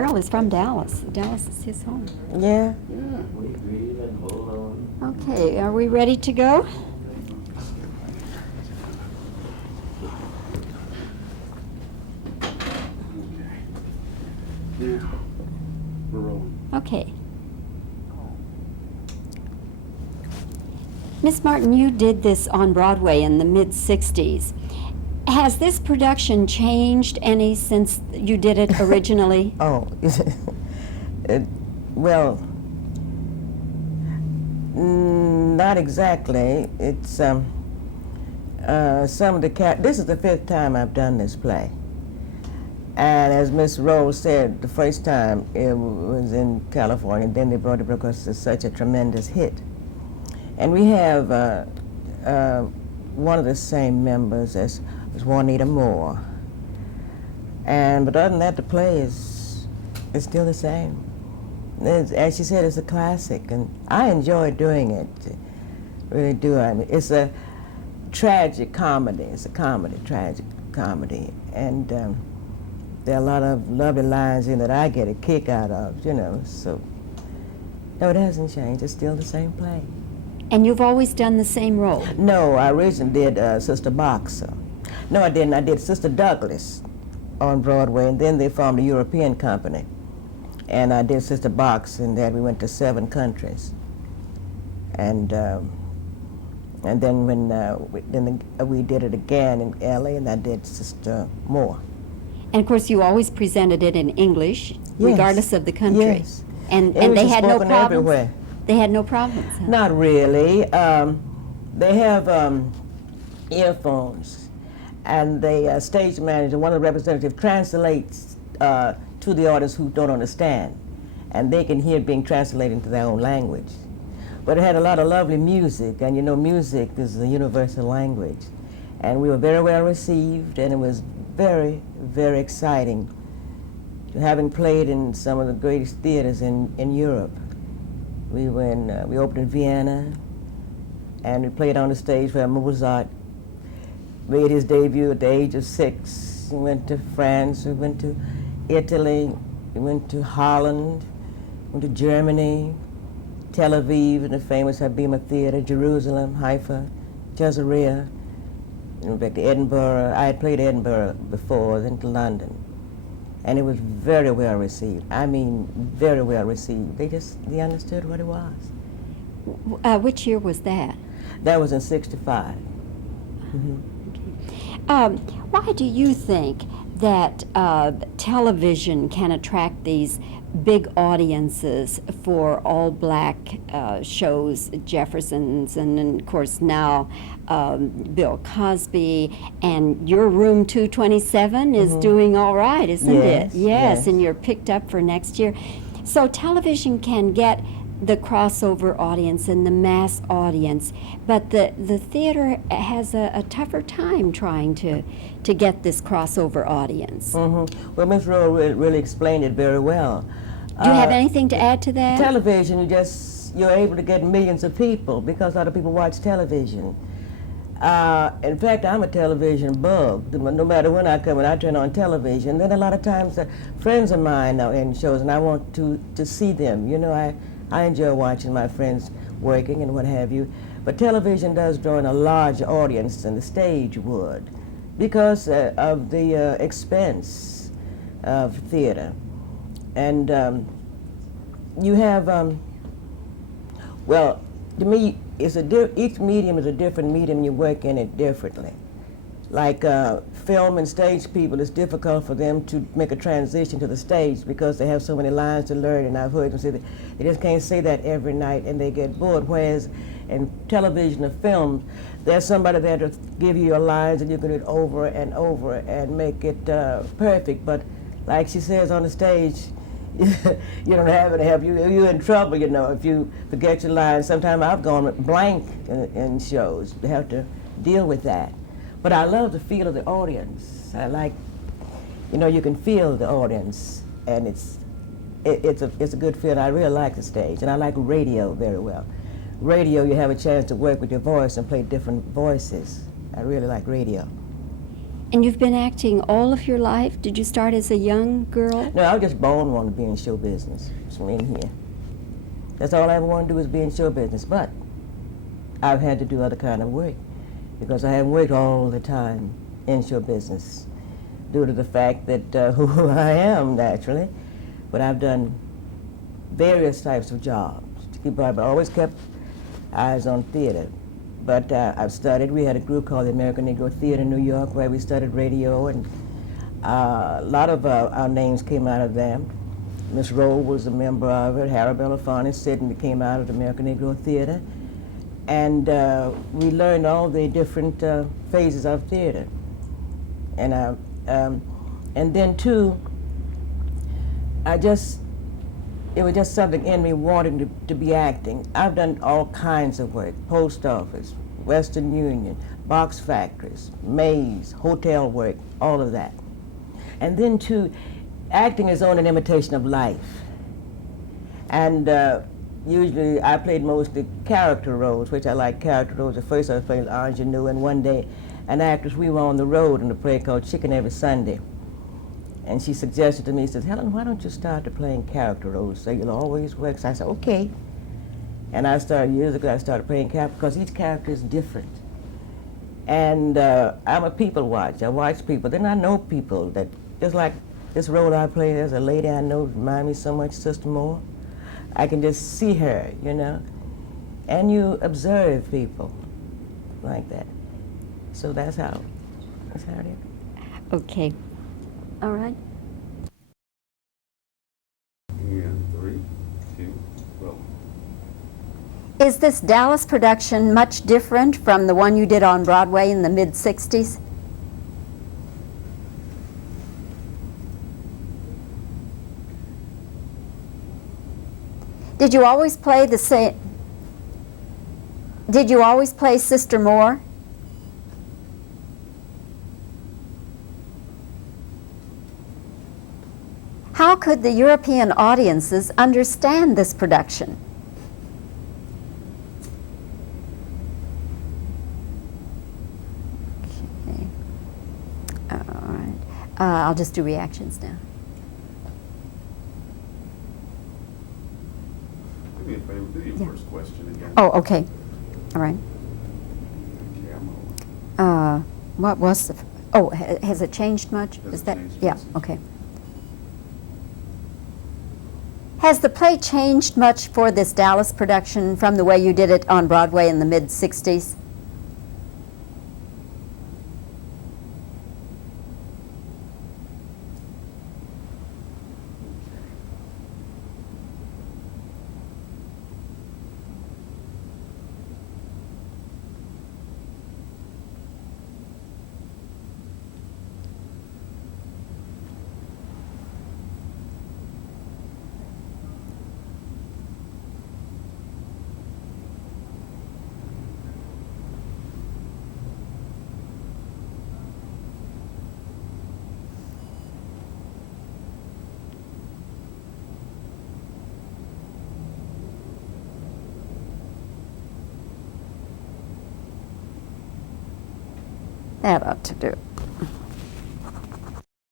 Gerald is from Dallas. Dallas is his home. Yeah. Okay, are we ready to go? Yeah, we're rolling. Okay. Miss Martin, you did this on Broadway in the mid-'60s. Has this production changed any since you did it originally? Oh, well, not exactly. It's some of the this is the 5th time I've done this play. And as Miss Rose said, the first time it was in California, then they brought it because it's such a tremendous hit. And we have one of the same members as Juanita Moore. But other than that, the play is still the same. As she said, it's a classic, and I enjoy doing it. Really do. I mean, it's a tragic comedy. It's a comedy, tragic comedy, and there are a lot of lovely lines in that I get a kick out of, you know. So no, it hasn't changed. It's still the same play. And you've always done the same role? No, I originally did Sister Boxer. No, I didn't. I did Sister Douglas on Broadway, and then they formed a European company. And I did Sister Box, and then we went to 7 countries. And then when we did it again in LA, and I did Sister Moore. And of course, you always presented it in English, Yes. regardless of the country. Yes. And It was they had no spoken problems? everywhere. They had no problems? Huh? Not really. They have earphones, and the stage manager, one of the representatives, translates to the audience who don't understand, and they can hear it being translated into their own language. But it had a lot of lovely music, and you know, music is a universal language. And we were very well received, and it was very, very exciting, having played in some of the greatest theaters in Europe. We opened in Vienna, and we played on the stage where Mozart made his debut at the age of 6. We went to France, we went to Italy, we went to Holland, went to Germany, Tel Aviv, in the famous Habima Theater, Jerusalem, Haifa, Caesarea, and back to Edinburgh. I had played Edinburgh before, then to London. And it was very well received. I mean, very well received. They understood what it was. Which year was that? That was in '65. Why do you think that television can attract these big audiences for all black shows, Jefferson's, and of course now Bill Cosby, and your Room 227 is doing all right, isn't Yes, it? Yes, yes. and you're picked up for next year. So television can get the crossover audience and the mass audience, but the theater has a tougher time trying to get this crossover audience. Well, Ms. Rowe really explained it very well. Do you have anything to add to that? Television, you're able to get millions of people because other people watch television. In fact, I'm a television bug. No matter when I come in, I turn on television. Then a lot of times, friends of mine are in shows, and I want to see them. You know, I enjoy watching my friends working and what have you. But television does draw in a larger audience than the stage would because of the expense of theater. And you have, well, to me, each medium is a different medium. You work in it differently. Like film and stage people, it's difficult for them to make a transition to the stage because they have so many lines to learn, and I've heard them say that they just can't say that every night and they get bored, whereas in television or film, there's somebody there to give you your lines and you can do it over and over and make it perfect. But like she says on the stage, you don't have any help. You're in trouble, you know, if you forget your lines. Sometimes I've gone blank in shows. You have to deal with that. But I love the feel of the audience. I like, you know, you can feel the audience, and it's a good feel. I really like the stage, and I like radio very well. Radio, you have a chance to work with your voice and play different voices. I really like radio. And you've been acting all of your life? Did you start as a young girl? No, I was just born wanting to be in show business. From in here. That's all I ever wanted to do was be in show business. But I've had to do other kind of work because I haven't worked all the time in show business due to the fact that who I am naturally. But I've done various types of jobs to keep by, but I always kept eyes on theater. But I've studied. We had a group called the American Negro Theater in New York where we studied radio, and a lot of our names came out of them. Miss Rowe was a member of it. Harry Belafonte, Sidney came out of the American Negro Theater. And we learned all the different phases of theater. And then too, it was just something in me wanting to be acting. I've done all kinds of work: post office, Western Union, box factories, Mays, hotel work, all of that. And then too, acting is on an imitation of life. And usually I played mostly character roles, which I like character roles. At first I played ingenue, and one day an actress, we were on the road in a play called Chicken Every Sunday. And she suggested to me, she says, "Helen, why don't you start to playing character roles so you'll always work?" So I said, okay. And I started, years ago, I started playing character because each character is different. And I'm a people watcher. I watch people. Then I know people that, just like this role I play, there's a lady I know reminds me so much, Sister Moore. I can just see her, you know. And you observe people like that. So that's how it is. Okay. All right. And 3, 2, roll. Is this Dallas production much different from the one you did on Broadway in the mid-60s? Did you always play the same? Did you always play Sister Moore? How could the European audiences understand this production? Okay. All right. I'll just do reactions now. Do me a favor, do your Yeah. first question again. Oh, okay. All right. Camo. What was the? Has it changed much? Has Is it that? changed Yeah. much? Okay. Has the play changed much for this Dallas production from the way you did it on Broadway in the mid-60s? That ought to do it.